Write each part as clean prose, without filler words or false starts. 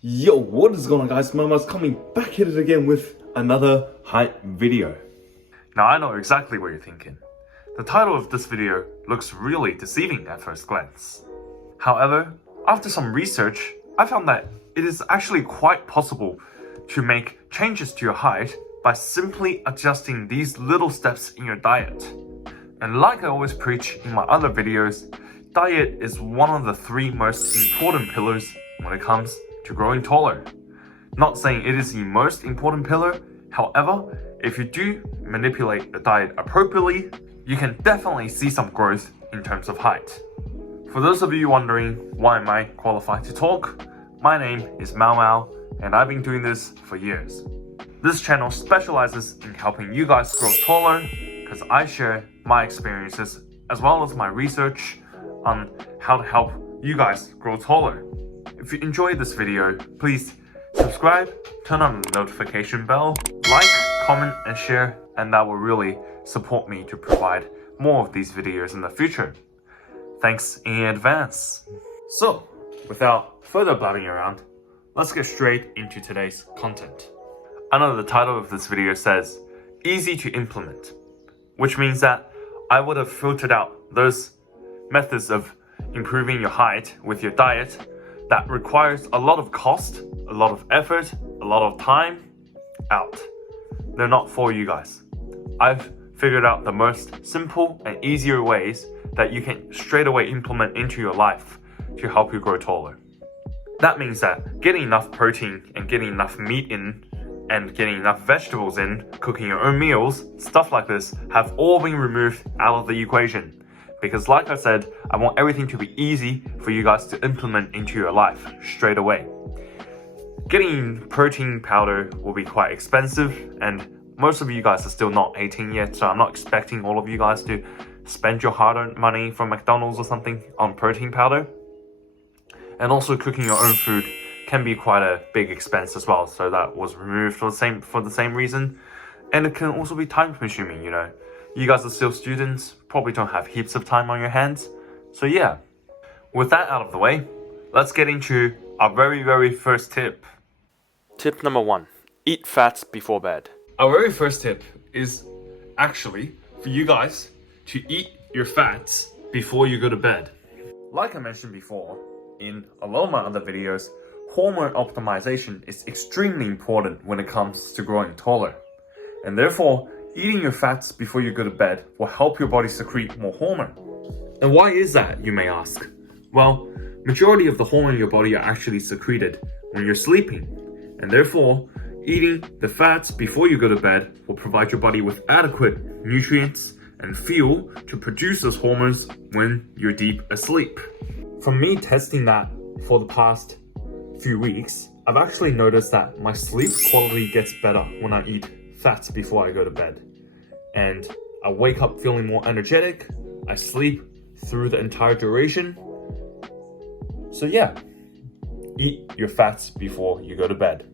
Yo, what is going on, guys? Mama's coming back at it again with another height video. Now I know exactly what you're thinking. The title of this video looks really deceiving at first glance. However, after some research, I found that it is actually quite possible to make changes to your height by simply adjusting these little steps in your diet. And like I always preach in my other videos, diet is one of the three most important pillars when it comes to growing taller. Not saying it is the most important pillar, however, if you do manipulate the diet appropriately, you can definitely see some growth in terms of height. For those of you wondering why am I qualified to talk, my name is Mao Mao and I've been doing this for years. This channel specializes in helping you guys grow taller because I share my experiences as well as my research on how to help you guys grow taller. If you enjoyed this video, please subscribe, turn on the notification bell, like, comment and share, and that will really support me to provide more of these videos in the future. Thanks in advance. So, without further blabbing around, let's get straight into today's content. I know the title of this video says, easy to implement, which means that I would have filtered out those methods of improving your height with your diet that requires a lot of cost, a lot of effort, a lot of time out. They're not for you guys. I've figured out the most simple and easier ways that you can straight away implement into your life to help you grow taller. That means that getting enough protein and getting enough meat in and getting enough vegetables in, cooking your own meals, stuff like this have all been removed out of the equation. Because like I said, I want everything to be easy for you guys to implement into your life straight away. Getting protein powder will be quite expensive and most of you guys are still not 18 yet, so I'm not expecting all of you guys to spend your hard-earned money from McDonald's or something on protein powder. And also cooking your own food can be quite a big expense as well, so that was removed for the same reason. And it can also be time consuming, you know. You guys are still students, probably don't have heaps of time on your hands. So yeah, with that out of the way, let's get into our very first tip. Tip number 1, eat fats before bed. Our very first tip is actually for you guys to eat your fats before you go to bed. Like I mentioned before, in a lot of my other videos, hormone optimization is extremely important when it comes to growing taller. And therefore, eating your fats before you go to bed will help your body secrete more hormone. And why is that, you may ask? Well, majority of the hormone in your body are actually secreted when you're sleeping. And therefore, eating the fats before you go to bed will provide your body with adequate nutrients and fuel to produce those hormones when you're deep asleep. From me testing that for the past few weeks, I've actually noticed that my sleep quality gets better when I eat fats before I go to bed. And I wake up feeling more energetic, I sleep through the entire duration. So yeah, eat your fats before you go to bed.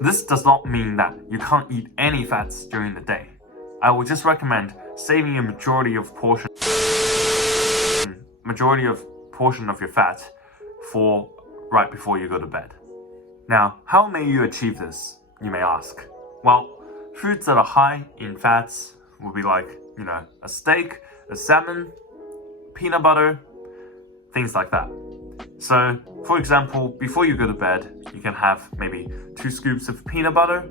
This does not mean that you can't eat any fats during the day. I would just recommend saving a majority of portion of your fat for right before you go to bed. Now, how may you achieve this, you may ask? Well, foods that are high in fats will be like, you know, a steak, a salmon, peanut butter, things like that. So, for example, before you go to bed, you can have maybe 2 scoops of peanut butter,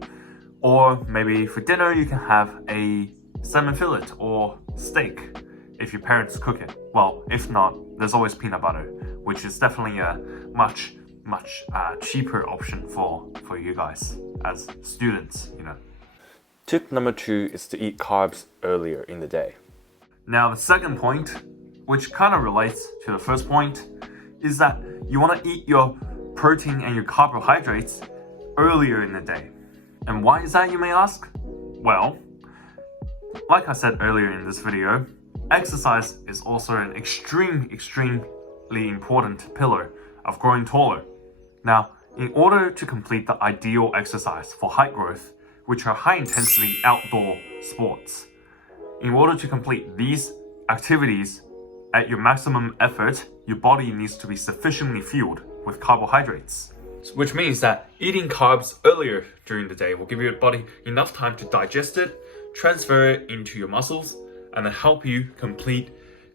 or maybe for dinner you can have a salmon fillet or steak if your parents cook it. Well, if not, there's always peanut butter, which is definitely a much cheaper option for you guys as students, you know. Tip number 2 is to eat carbs earlier in the day. Now the second point, which kind of relates to the first point, is that you want to eat your protein and your carbohydrates earlier in the day. And why is that, you may ask? Well, like I said earlier in this video, exercise is also an extremely important pillar of growing taller. Now, in order to complete the ideal exercise for height growth, which are high intensity outdoor sports, in order to complete these activities at your maximum effort, your body needs to be sufficiently fueled with carbohydrates. which means that eating carbs earlier during the day will give your body enough time to digest it, transfer it into your muscles, and then help you complete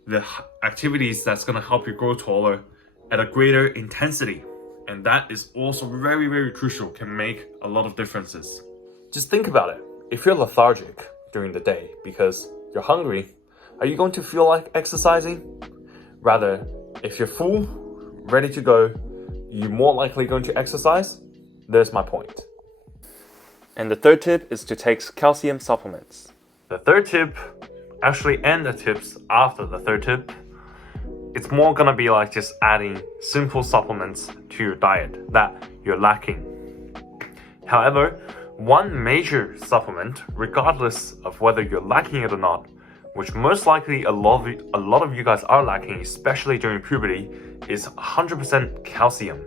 the activities that's going to help you grow taller at a greater intensity. And that is also very, very crucial, can make a lot of differences. Just think about it. If you're lethargic during the day because you're hungry, are you going to feel like exercising? Rather, if you're full, ready to go, you're more likely going to exercise. There's my point. And the third tip is to take calcium supplements. The third tip, actually, and the tips after the third tip, it's more gonna be like just adding simple supplements to your diet that you're lacking. However, one major supplement, regardless of whether you're lacking it or not, which most likely a lot of you guys are lacking, especially during puberty, is 100% calcium.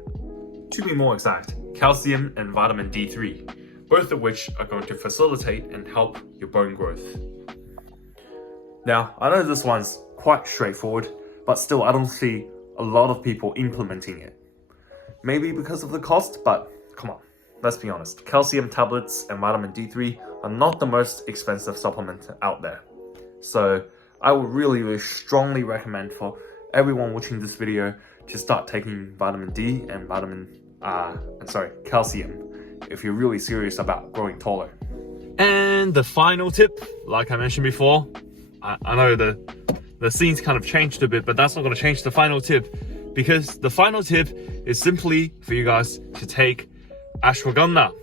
To be more exact, calcium and vitamin D3, both of which are going to facilitate and help your bone growth. Now, I know this one's quite straightforward, but still I don't see a lot of people implementing it. Maybe because of the cost, but come on, let's be honest. Calcium tablets and vitamin D3 are not the most expensive supplement out there. So I would really strongly recommend for everyone watching this video to start taking vitamin D and calcium if you're really serious about growing taller. And the final tip, like I mentioned before, I know the scene's kind of changed a bit, but that's not going to change the final tip, because the final tip is simply for you guys to take ashwagandha.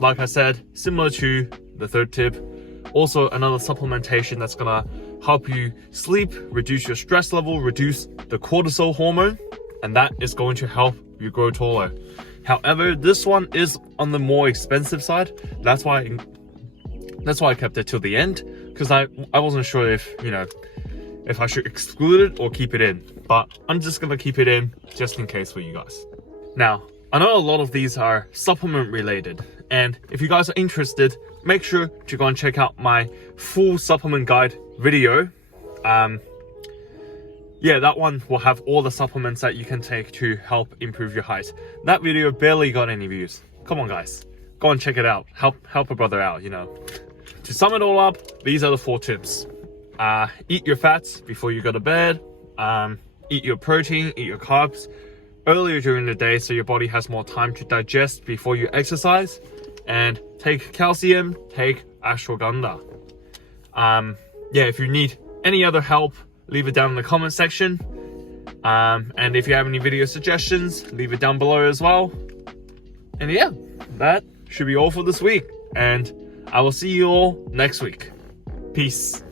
Like I said, similar to the third tip, also another supplementation that's gonna help you sleep, reduce your stress level, reduce the cortisol hormone, and that is going to help you grow taller. However, this one is on the more expensive side. That's why I kept it till the end, because I wasn't sure if I should exclude it or keep it in, but I'm just gonna keep it in just in case for you guys. Now, I know a lot of these are supplement related, and if you guys are interested, make sure to go and check out my full supplement guide video. That one will have all the supplements that you can take to help improve your height. That video barely got any views. Come on guys, go and check it out. Help a brother out, To sum it all up, these are the 4 tips. Eat your fats before you go to bed. Eat your protein, eat your carbs earlier during the day so your body has more time to digest before you exercise. And take calcium, take ashwagandha. If you need any other help, leave it down in the comment section. And if you have any video suggestions, leave it down below as well. And yeah, that should be all for this week. And I will see you all next week. Peace.